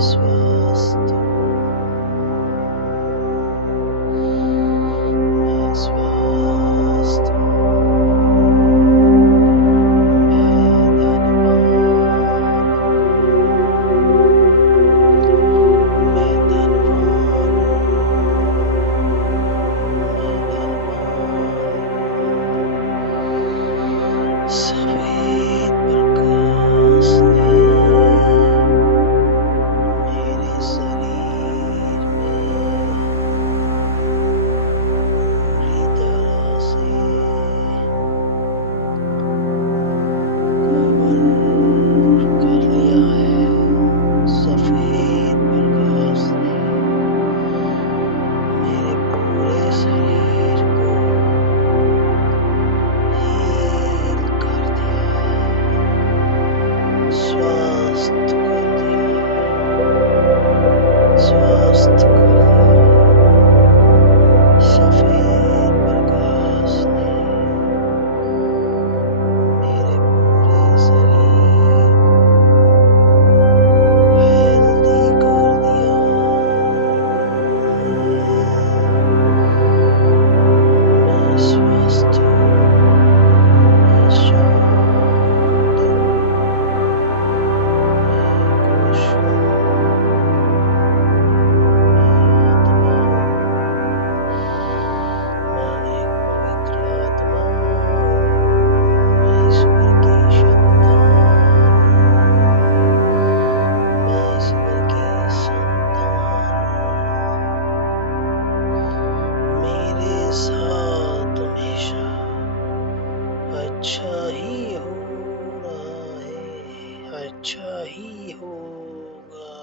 स्वस्थ मैं स्वस्थ मैं धनवान मैं धनवान मैं धनवान सफेद प्रकाश ने मेरे शरीर में पूरी तरह से कवर कर लिया है। सफेद प्रकाश ने मेरे पूरे शरीर को हील कर दिया है, स्वस्थ कर दिया है, स्वस्थ कर दिया है। सफेद प्रकाश ने मेरे पूरे शरीर को हेल्दी कर दिया है। मैं स्वस्थ हूँ, मैं शांत हूँ, मैं खुश हूँ, मैं आत्मा हूँ, मैं एक पवित्र आत्मा हूँ, मैं ईश्वर की संतान हूँ, मैं ईश्वर की संतान हूँ। मेरे साथ हमेशा अच्छा ही हो रहा है, अच्छा ही होगा।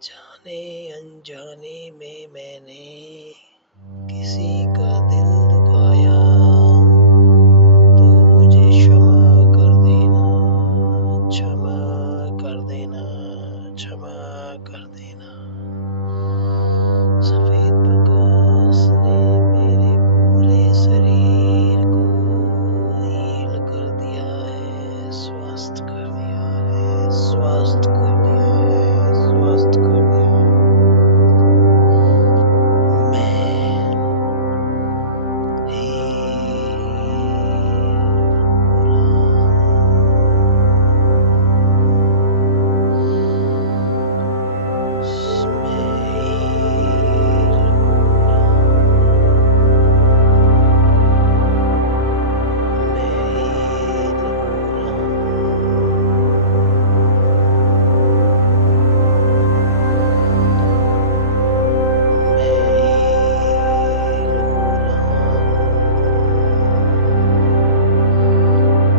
जाने अनजाने में मैंने किसी का दिल दुखाया तो मुझे क्षमा कर देना, क्षमा कर देना, क्षमा कर देना। सफेद प्रकाश ने मेरे पूरे शरीर को हील कर दिया है, स्वस्थ कर दिया है, स्वस्थ कर दिया है, स्वस्थ कर दिया है। मैं हील हो रहा हूँ, मैं हील हो रहा हूँ, मैं हील हो रहा हूँ, मैं हील हो रहा हूँ,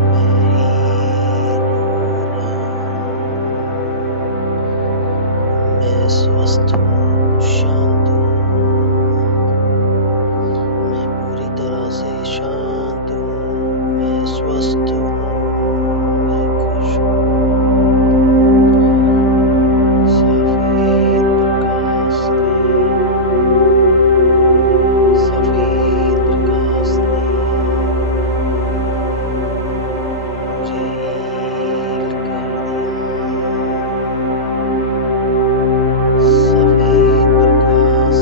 मैं हील हो रहा हूँ। मैं स्वस्थ हूँ, शांत हूँ, मैं पूरी तरह से शांत हूँ, मैं स्वस्थ हूँ, मैं खुश हूँ। सफेद प्रकाश ने मुझे हील कर दिया। सफेद प्रकाश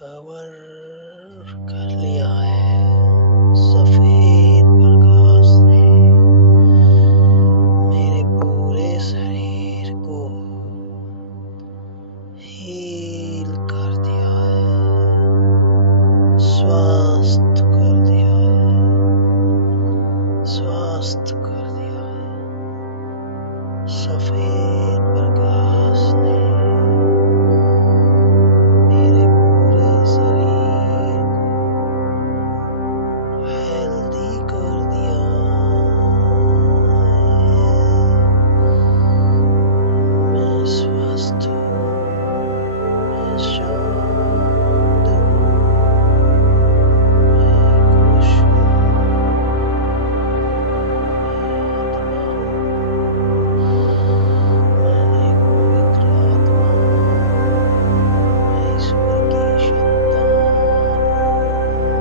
कवर कर लिया है सफेद प्रकाश ने मेरे पूरे शरीर को हील कर दिया है, स्वस्थ कर दिया है, स्वस्थ कर दिया है। सफेद प्रकाश ने मेरे पूरे शरीर को हेल्दी कर दिया है। मैं स्वस्थ हूँ, मैं शांत हूँ, मैं खुश हूँ, मैं एक पवित्र आत्मा हूँ, मैं ईश्वर की संतान हूँ,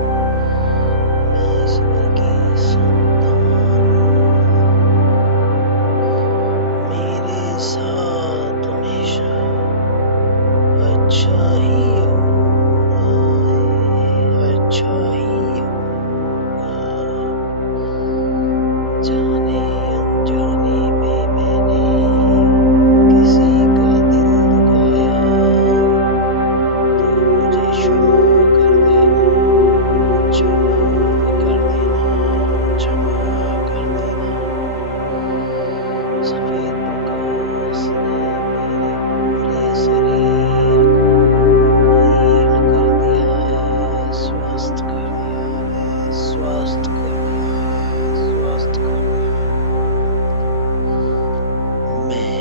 मैं ईश्वर की संतान हूँ। मेरे साथ हमेशा अच्छा ही हो रहा है, अच्छा ही होगा। जाने अनजाने में मैंने किसी का दिल दुखाया तो मुझे क्षमा कर देना, क्षमा कर देना, क्षमा कर देना। सफेद प्रकाश ने मेरे पूरे शरीर को हील कर दिया है, स्वस्थ कर दिया है, स्वस्थ कर दिया है, स्वस्थ कर दिया है। मैं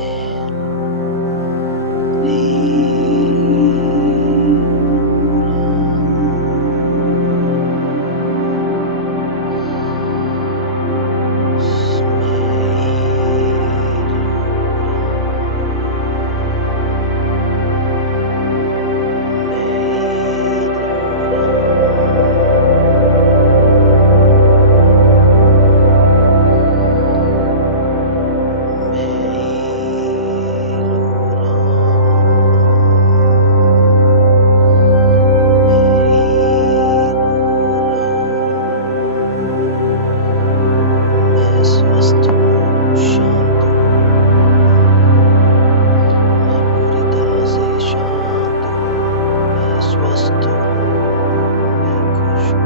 हील हो रहा हूँ, मैं हील हो मैं स्वस्थ हूँ, शांत हूँ, मैं पूरी तरह से शांत हूँ, मैं स्वस्थ हूँ, मैं खुश हूँ।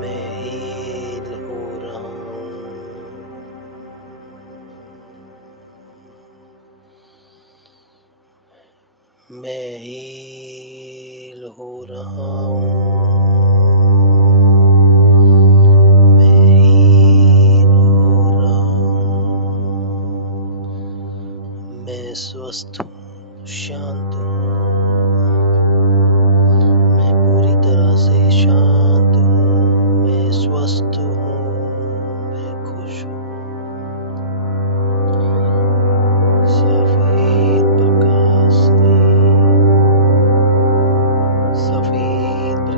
मैं हील हो रहा हूँ, मैं हील हो रहा हूँ, मैं हील हो रहा हूँ, मैं स्वस्थ हूँ, शांत हूँ, मैं पूरी तरह से शांत हूँ, मैं स्वस्थ हूँ, मैं खुश हूँ। सफेद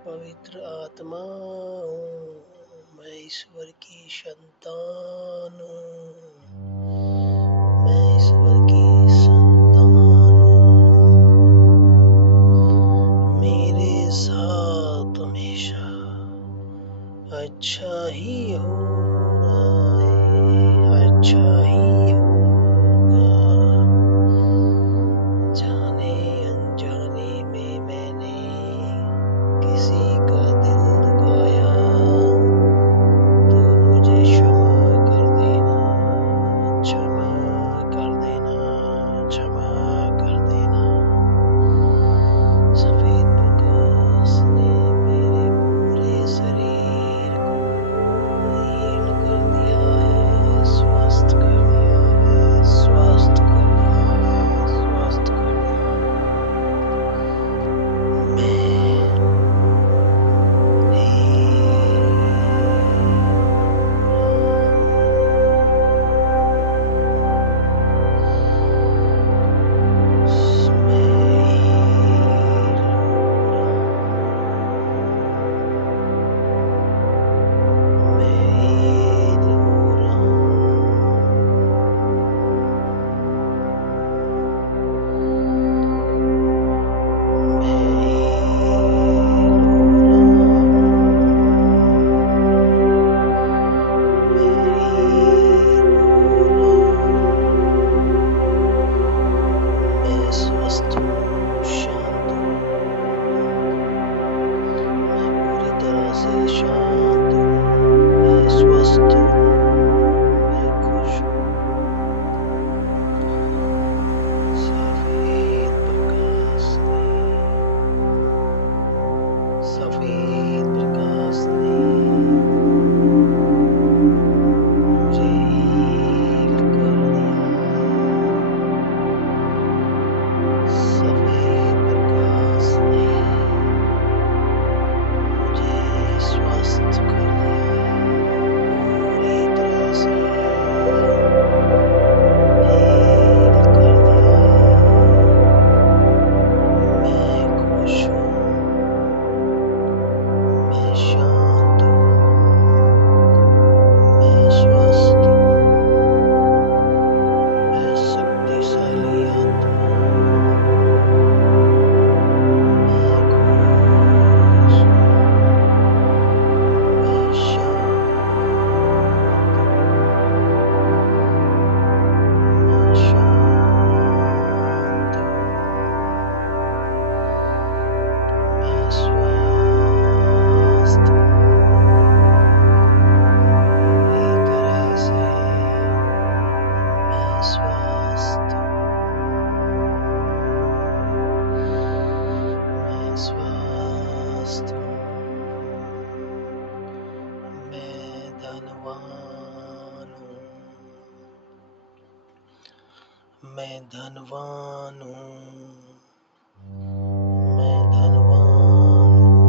पवित्र आत्मा हूँ, मैं ईश्वर की संतान हूँ, मैं ईश्वर की संतान हूँ। मेरे साथ हमेशा अच्छा ही हो रहा है, अच्छा ही होगा। जाने अनजाने में मैंने किसी का दिल दुखाया तो मुझे क्षमा कर देना, क्षमा कर देना, क्षमा कर देना। सफेद प्रकाश ने मेरे पूरे शरीर को हील कर दिया है, स्वस्थ कर दिया है, स्वस्थ कर दिया है, स्वस्थ कर दिया है। स्वस्थ हूँ, शांत हूँ, मैं पूरी तरह से शांत हूँ, मैं स्वस्थ हूँ, मैं खुश हूँ। सफेद प्रकाश ने मुझे हील कर दिया है। सफेद प्रकाश ने मुझे स्वस्थ कर दिया है, पूरी तरह से हील कर दिया है। मैं खुश हूँ, मैं शांत हूँ, मैं स्वस्थ हूँ, मैं शक्तिशाली आत्मा हूँ, मैं खुश हूँ, मैं शांत हूँ, मैं शांत हूँ, मैं स्वस्थ हूँ, पूरी तरह से मैं स्वस्थ हूँ, मैं स्वस्थ हूँ, मैं धनवान हूँ, मैं धनवान हूँ, मैं धनवान हूँ।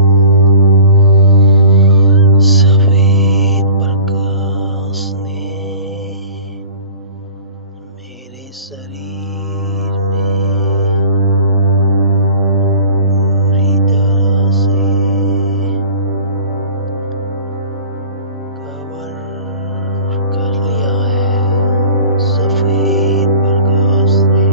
सफेद प्रकाश ने मेरे शरीर में पूरी तरह से कवर कर लिया है। सफेद प्रकाश ने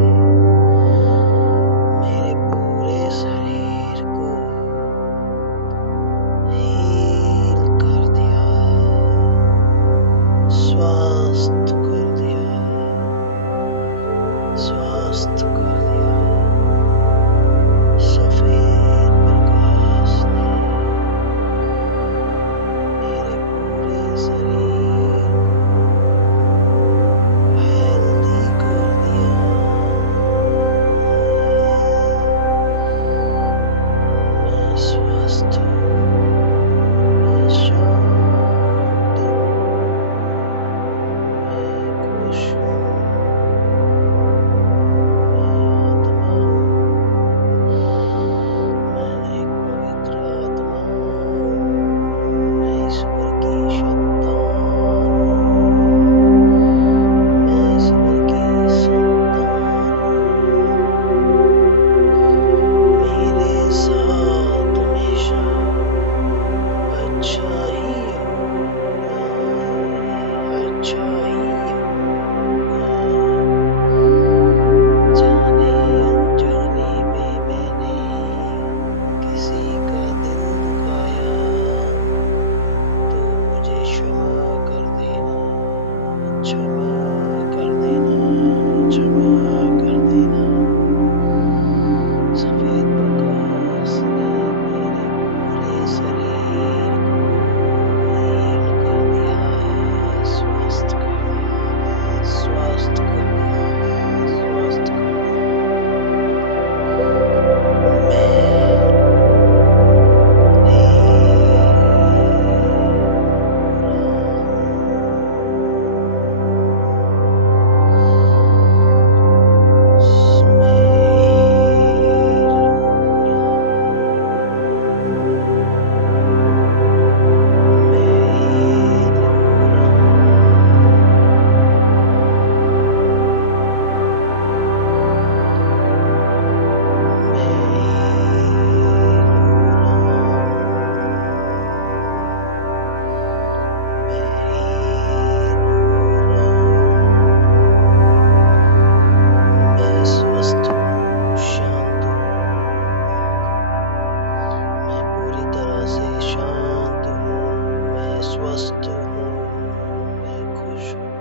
स्वस्थ हूँ, मैं खुश हूँ।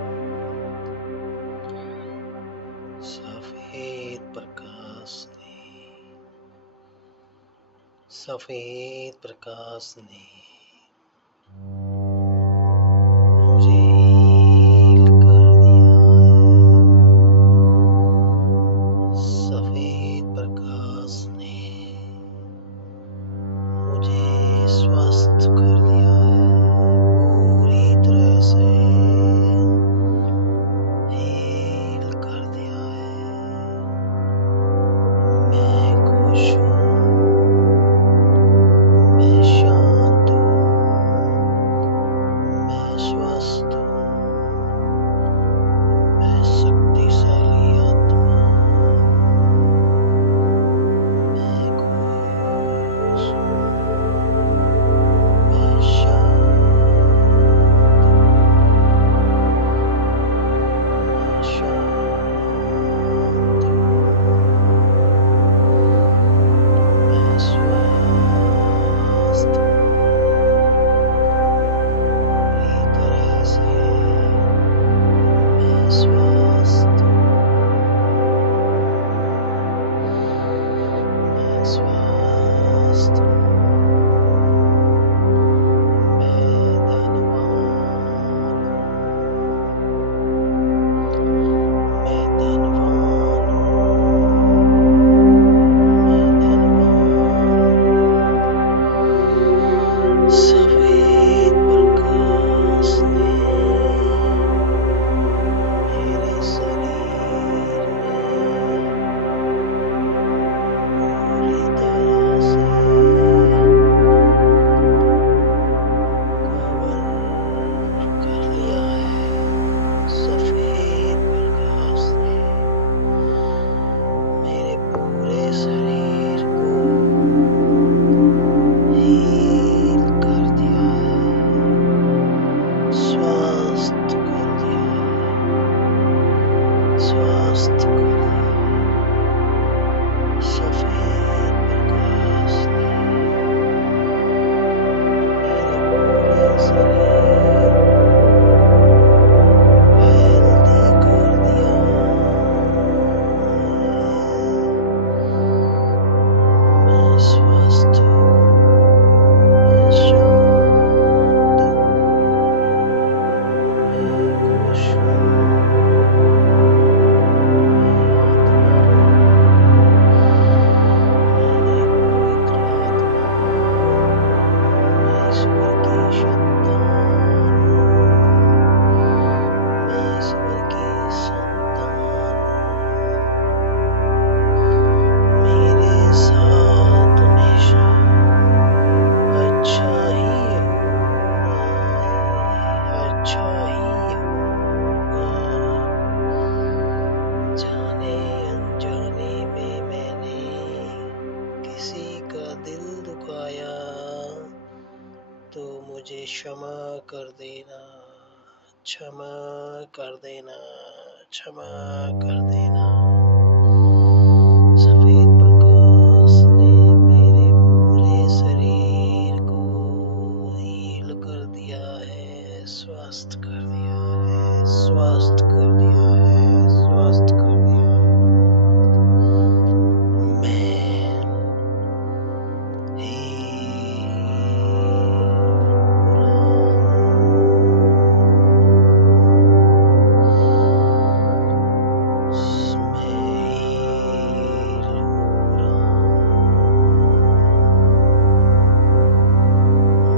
सफेद प्रकाश ने मुझे हील कर दिया है। सफेद प्रकाश ने मुझे स्वस्थ कर दिया है, पूरी तरह से हील कर दिया है। मैं खुश हूँ, मैं शांत हूँ, मैं स्वस्थ हूँ, मैं शक्तिशाली आत्मा हूँ। मैं खुश हूँ, मैं शांत हूँ, मैं शांत हूँ, मैं स्वस्थ हूँ, पूरी तरह से मैं स्वस्थ हूँ, मैं स्वस्थ हूँ, मैं धनवान हूँ, मैं धनवान हूँ, मैं धनवान हूँ। सफेद प्रकाश ने मेरे शरीर में पूरी तरह से कवर कर लिया है। सफेद प्रकाश ने मेरे पूरे शरीर को हील कर दिया है, स्वस्थ कर दिया है, स्वस्थ कर दिया है। सफेद प्रकाश ने मेरे पूरे शरीर को हेल्दी कर दिया है। मैं स्वस्थ हूँ, मैं शांत हूँ, मैं खुश हूँ, मैं आत्मा हूँ, मैं एक पवित्र आत्मा हूँ, मैं ईश्वर की संतान हूँ, मैं ईश्वर की संतान हूँ। मेरे साथ हमेशा अच्छा ही हो रहा है, अच्छा ही होगा। जाने अनजाने में मैंने किसी का दिल दुखाया तो मुझे क्षमा कर देना, क्षमा कर देना, क्षमा कर देना। सफेद प्रकाश ने मेरे पूरे शरीर को हील कर दिया है, स्वस्थ कर दिया है, स्वस्थ कर दिया है, स्वस्थ कर दिया है। मैं हील हो रहा हूँ,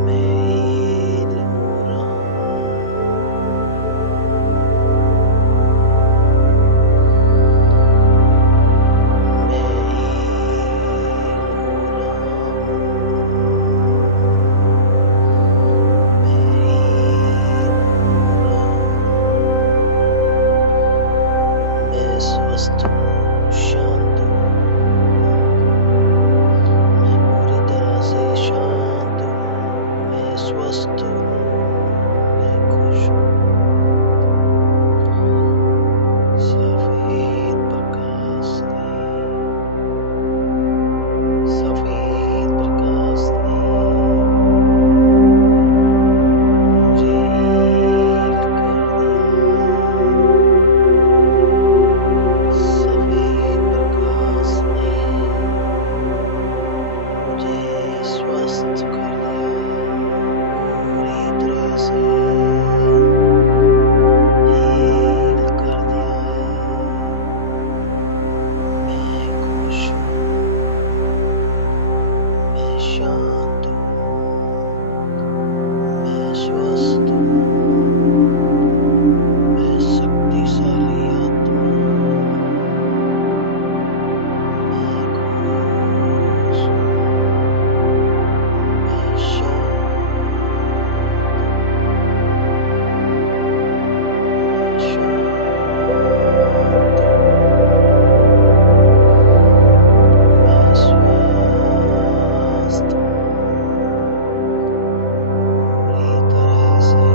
मैं हील हो रहा हूँ, मैं हील हो रहा हूँ, मैं हील हो रहा हूँ, मैं हील हो रहा हूँ। मैं स्वस्थ हूँ, शांत हूँ, मैं पूरी तरह से शांत हूँ, मैं स्वस्थ हूँ, मैं खुश हूँ। सफेद प्रकाश ने से हील कर दिया है। मैं खुश हूँ, मैं शांत हूँ, मैं स्वस्थ हूँ, मैं शक्तिशाली आत्मा हूँ। मैं खुश हूँ, मैं शांत हूँ, मैं शांत हूँ, मैं स्वस्थ हूँ पूरी तरह से।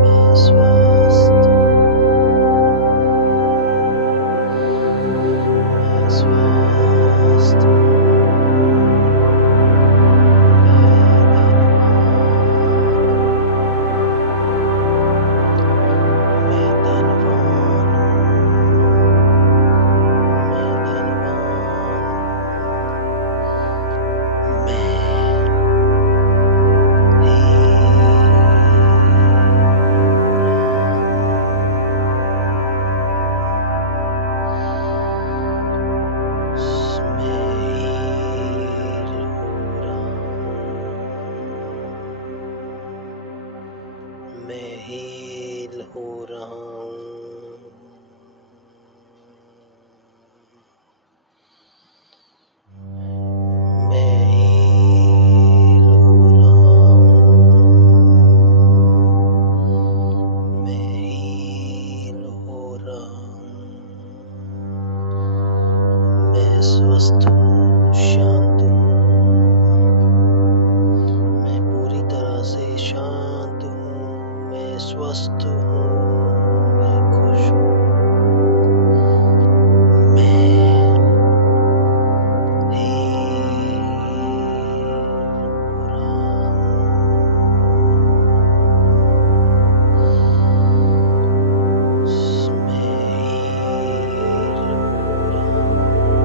मैं स्वस्थ हूँ, मैं स्वस्थ हूँ, मैं धनवान हूँ, मैं धनवान हूँ, मैं धनवान हूँ। मैं हील हो रहा हूँ। मैं हील हो रहा हूँ। मैं हील हो रहा हूँ। मैं हील हो रहा हूँ। मैं हील हो रहा हूँ। मैं स्वस्थ हूँ, शांत हूँ, मैं पूरी तरह से शांत हूँ, मैं स्वस्थ हूँ, मैं खुश हूँ। मैं हील हो रहा हूँ। मैं हील हो रहा हूँ।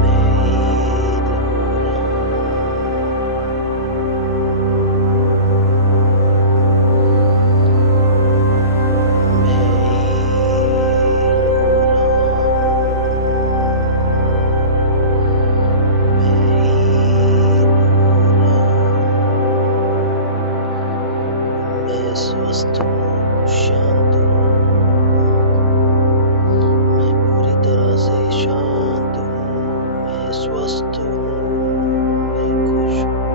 मैं हील हो रहा हूँ। मैं हील हो रहा हूँ। मैं हील हो रहा हूँ। मैं स्वस्थ हूँ, शांत हूँ, मैं पूरी तरह से शांत हूँ, मैं स्वस्थ हूँ, मैं खुश हूँ।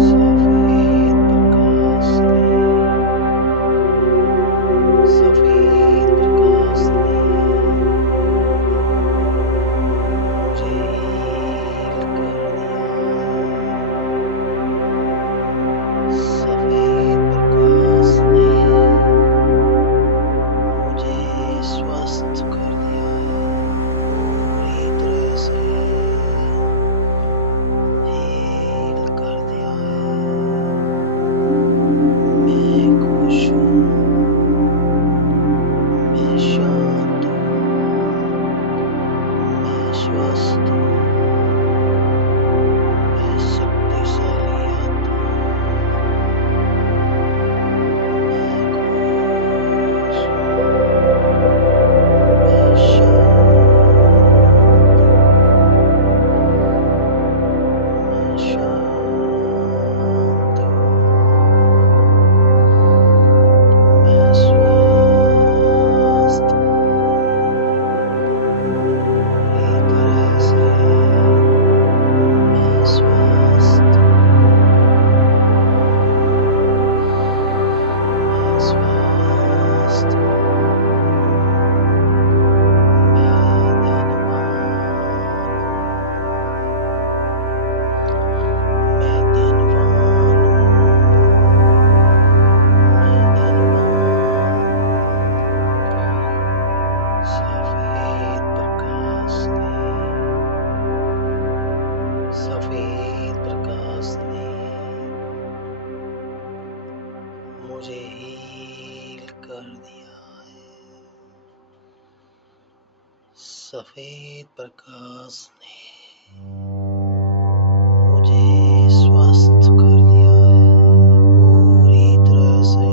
सफेद प्रकाश ने, सफेद प्रकाश ने मुझे हील कर दिया है। सफेद प्रकाश ने मुझे स्वस्थ कर दिया है, पूरी तरह से हील कर दिया है। मैं खुश हूँ, मैं शांत हूँ, मैं स्वस्थ हूँ, मैं शक्तिशाली आत्मा हूँ। मैं खुश हूँ, मैं शांत हूँ, मैं शांत हूँ, मैं स्वस्थ हूँ पूरी तरह से। मैं स्वस्थ हूँ, मैं स्वस्थ हूँ, मैं धनवान हूँ, मैं धनवान हूँ, मैं धनवान हूँ। सफेद प्रकाश ने, सफेद प्रकाश ने मुझे हील कर दिया है। सफेद प्रकाश ने मुझे स्वस्थ कर दिया है, पूरी तरह से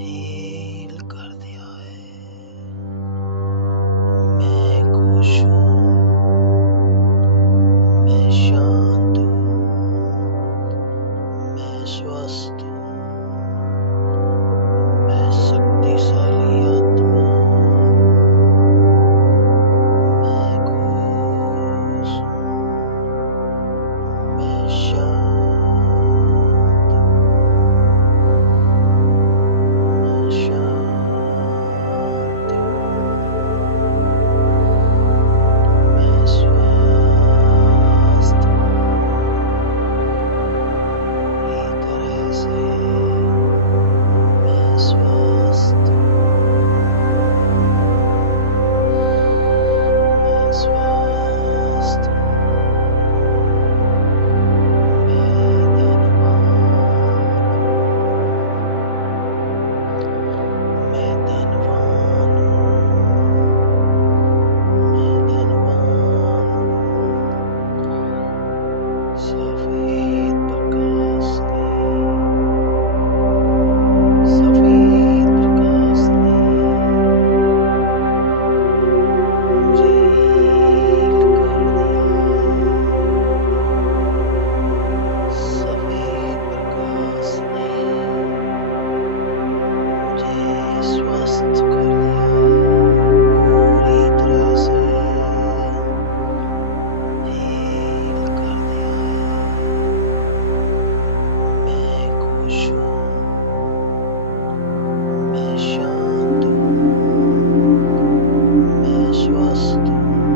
हील कर दिया है। मैं खुश हूँ, मैं शांत हूँ, मैं स्वस्थ हूँ, मैं शक्तिशाली आत्मा हूँ। मैं खुश हूँ, मैं शांत हूँ, मैं शांत हूँ, मैं स्वस्थ हूँ, पूरी तरह से मैं स्वस्थ हूँ, मैं स्वस्थ हूँ, मैं धनवान हूँ, मैं धनवान हूँ, मैं धनवान हूँ। सफेद प्रकाश ने, सफेद प्रकाश ने मुझे हील कर दिया है। सफेद प्रकाश ने मुझे स्वस्थ कर दिया है, पूरी तरह से हील कर दिया है। मैं खुश हूँ, मैं शांत हूँ, मैं स्वस्थ हूँ,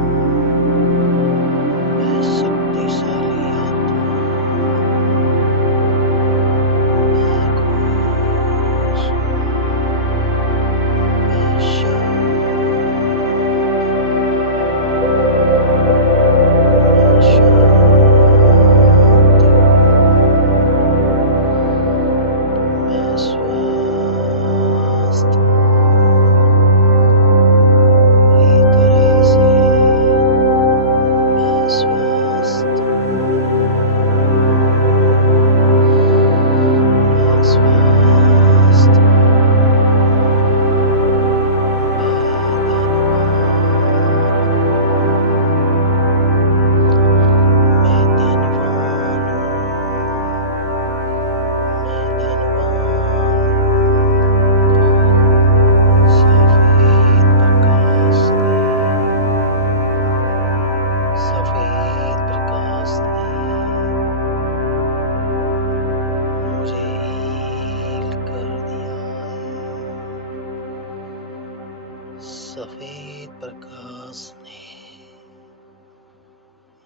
मैं शक्तिशाली आत्मा हूँ। मैं खुश हूँ, मैं शांत हूँ, मैं शांत हूँ, मैं स्वस्थ हूँ, पूरी तरह से मैं स्वस्थ हूँ, मैं स्वस्थ हूँ, मैं धनवान हूँ, मैं धनवान हूँ, मैं धनवान हूँ। सफेद प्रकाश ने, सफेद प्रकाश ने मुझे हील कर दिया है। सफेद प्रकाश ने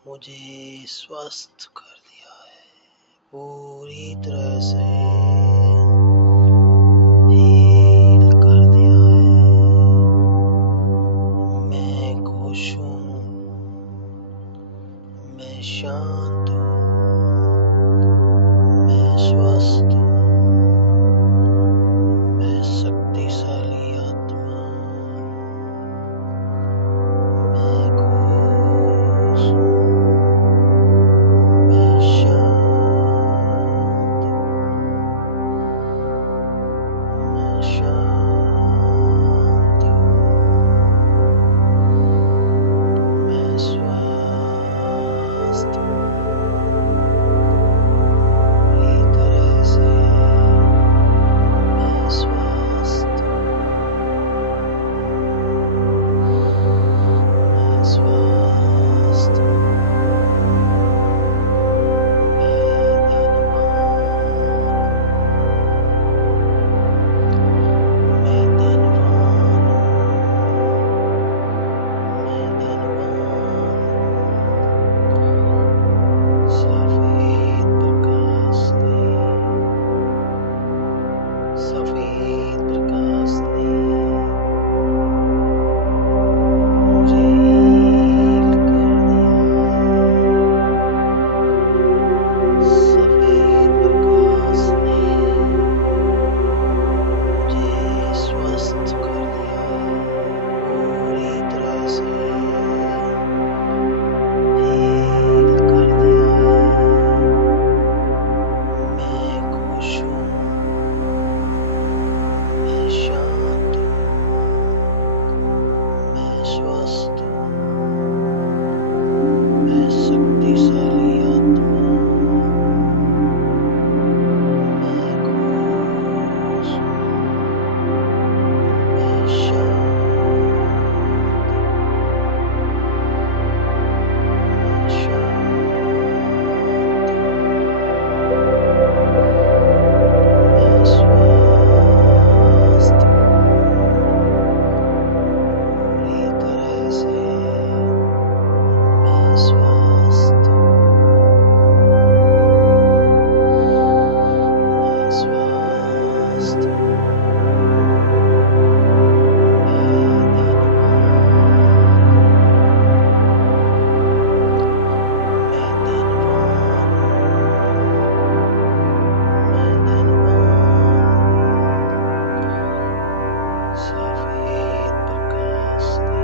मुझे स्वस्थ कर दिया है, पूरी तरह से हील कर दिया है। मैं खुश हूँ, मैं शांत हूँ, मैं स्वस्थ हूँ, मैं शक्तिशाली आत्मा हूँ। मैं खुश हूँ, मैं शांत हूँ, मैं शांत हूँ, मैं स्वस्थ हूँ, स्वस्थ हूँ, मैं शक्तिशाली आत्मा हूँ, मैं खुश हूँ, मैं शांत हूँ, मैं शांत हूँ, मैं स्वस्थ हूँ, पूरी तरह से मैं स्वस्थ हूँ, मैं स्वस्थ हूँ, मैं धनवान हूँ, मैं धनवान हूँ, मैं धनवान हूँ। सफेद प्रकाश ने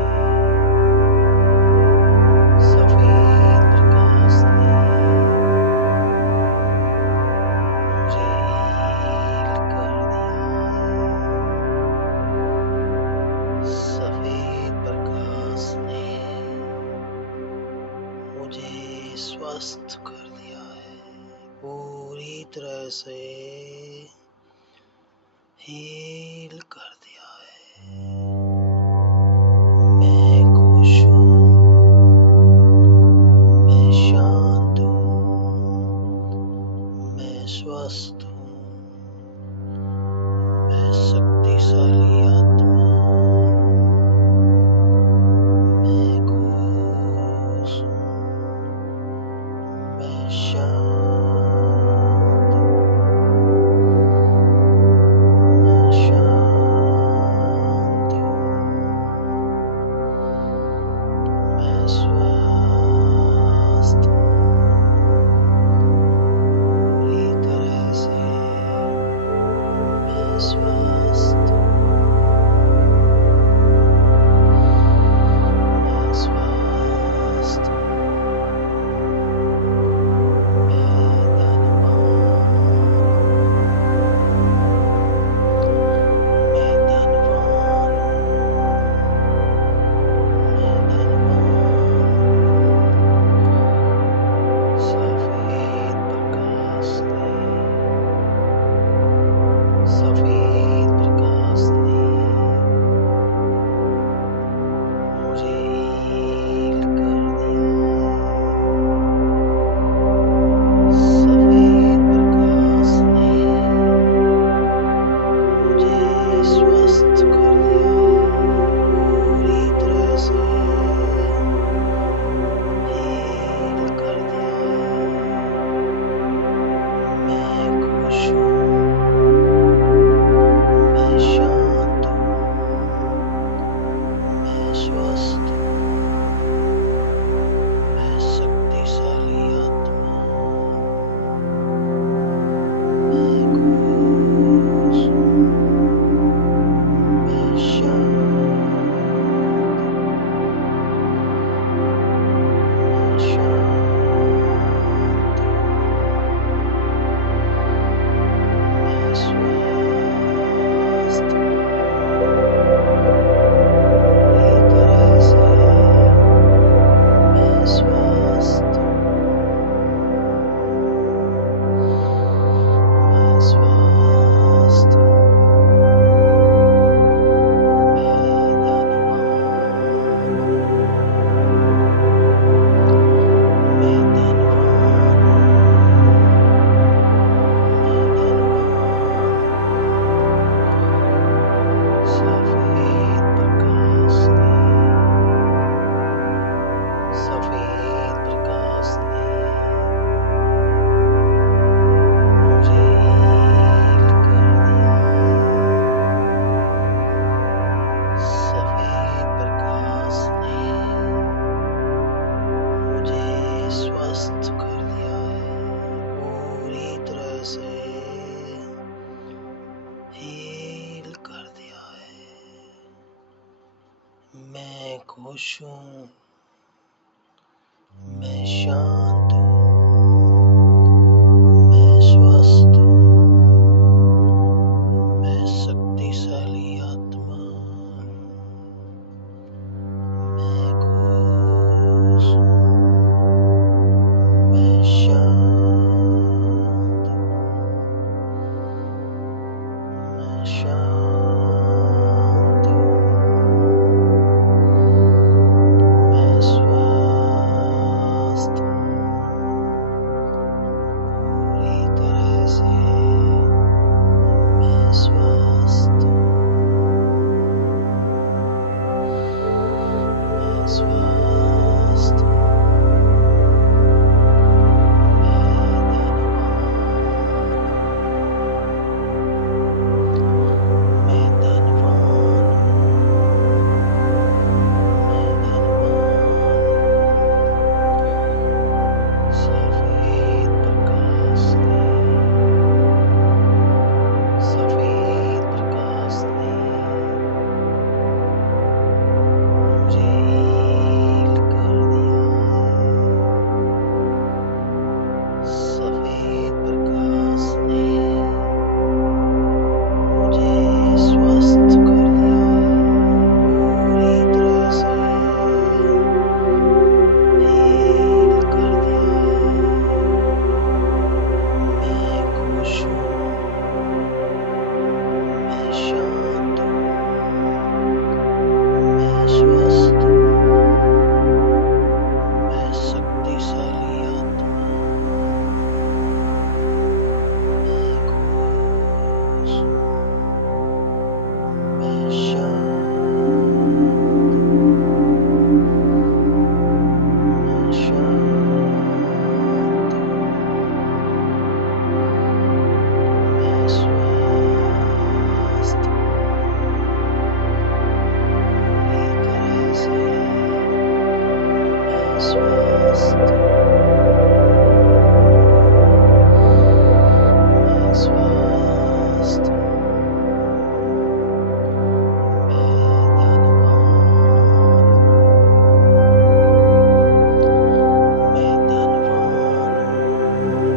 मुझे हील कर दिया है। सफेद प्रकाश ने मुझे स्वस्थ कर दिया है, पूरी तरह से हील कर दिया है। मैं खुश हूँ, मैं शांत हूँ, मैं स्वस्थ हूँ, मैं शक्तिशाली आत्मा हूँ, मैं खुश हूँ, मैं शांत हूँ, मैं शांत हूँ, मैं स्वस्थ हूँ, पूरी तरह से मैं स्वस्थ हूँ, मैं स्वस्थ हूँ, मैं धनवान हूँ, मैं धनवान हूँ, मैं धनवान हूँ। सफेद प्रकाश ने मुझे हील कर दिया है। सफेद प्रकाश ने मुझे स्वस्थ कर दिया है, पूरी तरह से हील कर दिया है। मैं खुश हूँ, मैं शांत हूँ, मैं स्वस्थ हूँ, मैं शक्तिशाली आत्मा हूँ, मैं खुश हूँ, मैं शांत हूँ, मैं शांत हूँ, मैं स्वस्थ हूँ, पूरी तरह से मैं स्वस्थ हूँ, मैं स्वस्थ हूँ, मैं धनवान हूँ, मैं धनवान हूँ, मैं धनवान हूँ। सफेद प्रकाश ने मुझे हील कर दिया है। सफेद प्रकाश ने मुझे स्वस्थ कर दिया है, पूरी तरह से हील कर दिया है। मैं खुश हूँ, मैं शांत हूँ, मैं स्वस्थ हूँ, मैं शक्तिशाली आत्मा हूँ, स्वस्थ हूँ, मैं स्वस्थ हूँ, मैं धनवान हूँ, मैं धनवान हूँ,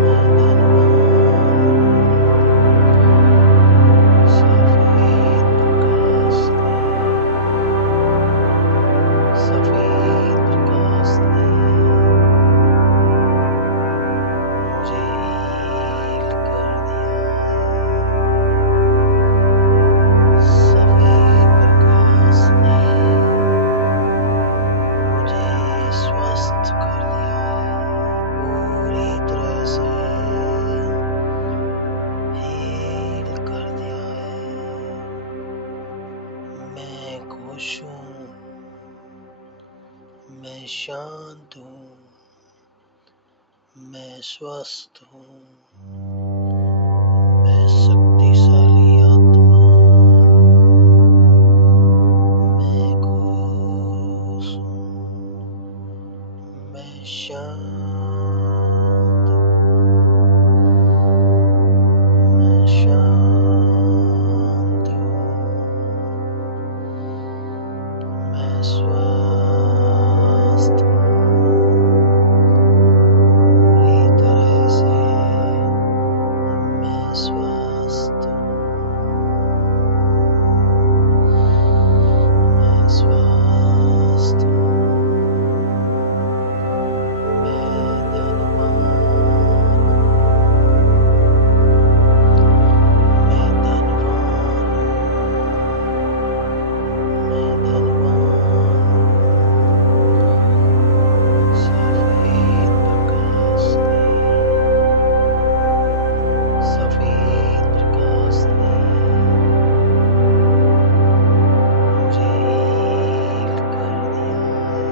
मैं धनवान हूँ। सफेद प्रकाश ने, सफेद प्रकाश ने मुझे हील कर दिया है। सफेद प्रकाश ने मुझे स्वस्थ कर दिया है, पूरी तरह से हील कर दिया है। मैं खुश हूँ, मैं शांत हूँ, मैं स्वस्थ हूँ, मैं शक्तिशाली आत्मा हूँ, मैं खुश हूँ, मैं शांत हूँ, मैं शांत हूँ, मैं स्वस्थ हूँ, पूरी तरह से मैं स्वस्थ हूँ, मैं स्वस्थ हूँ, मैं धनवान हूँ, मैं धनवान हूँ, मैं धनवान हूँ। सफेद प्रकाश ने, सफेद प्रकाश ने मुझे हील कर दिया है।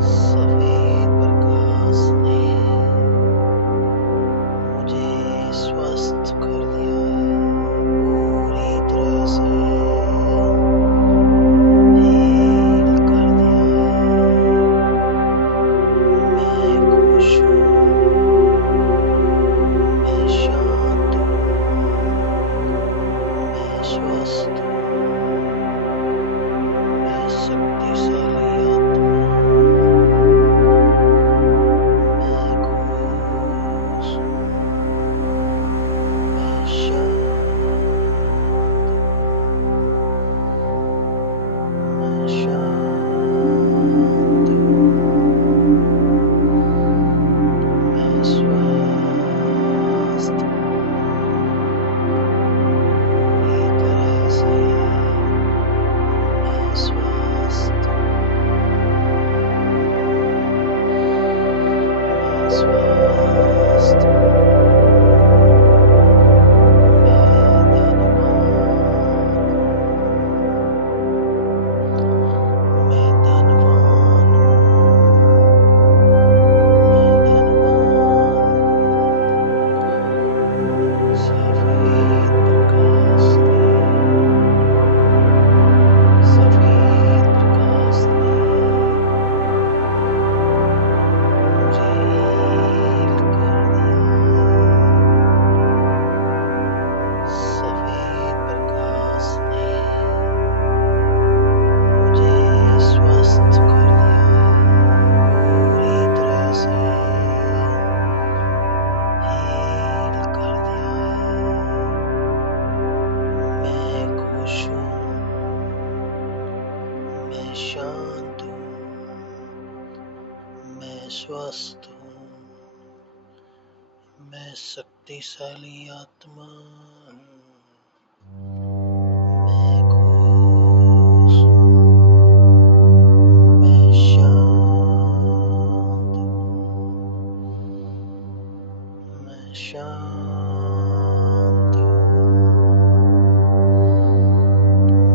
सफेद प्रकाश ने मुझे स्वस्थ कर दिया है, पूरी तरह से हील कर दिया है। मैं खुश हूँ, मैं शांत हूँ, मैं स्वस्थ हूँ, मैं शक्तिशाली आत्मा हूँ, मैं खुश हूँ, मैं शांत हूँ, मैं शांत हूँ, मैं स्वस्थ हूँ, पूरी तरह से मैं स्वस्थ हूँ, मैं स्वस्थ हूँ, मैं धनवान हूँ, मैं धनवान हूँ, मैं धनवान हूँ। सफेद प्रकाश ने, सफेद प्रकाश ने मुझे हील कर दिया है। सफेद प्रकाश ने मुझे स्वस्थ कर दिया है, पूरी तरह से हील कर दिया है। मैं खुश हूँ, मैं शांत हूँ, मैं स्वस्थ हूँ, मैं शक्तिशाली आत्मा हूँ, मैं खुश हूँ, मैं शांत हूँ, मैं शांत हूँ,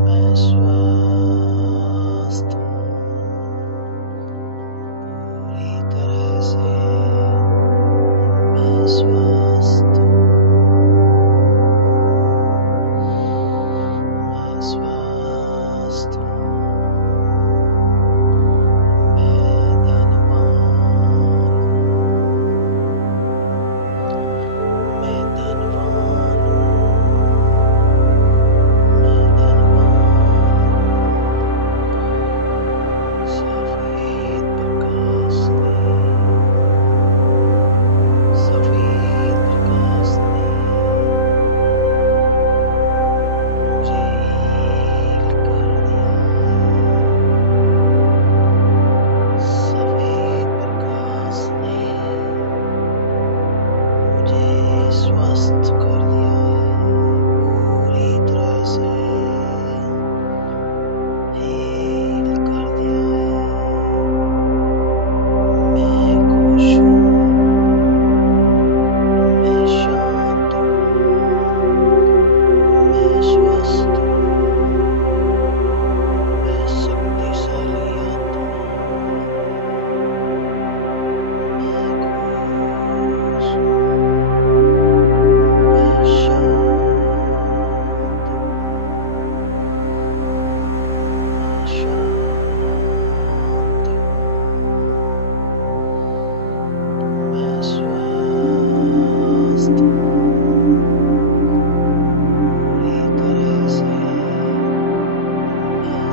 मैं स्वस्थ हूँ, पूरी तरह से मैं स्वस्थ हूँ,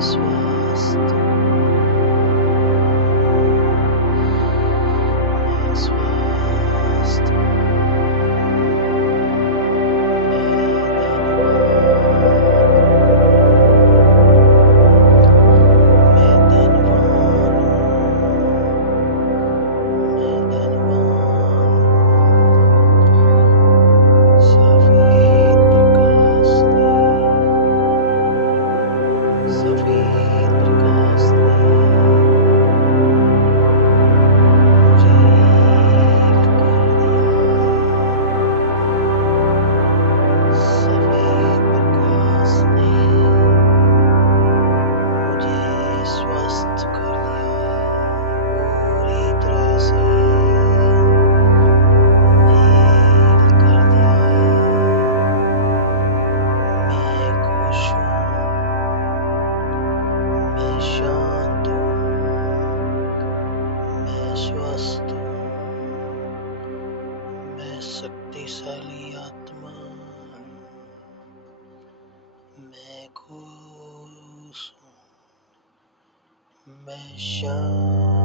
स्वस्थ मैं स्वस्थ मैं धनवान मैं धनवान मैं धनवान सफेद प्रकाश ने सफेद प्रकाश ने मुझे हील कर दिया है सफेद प्रकाश ने मुझे स्वस्थ कर दिया है पूरी तरह से हील कर दिया है मैं खुश हूँ मैं शांत हूँ मैं स्वस्थ हूँ मैं शक्तिशाली आत्मा हूँ मैं खुश हूँ मैं शांत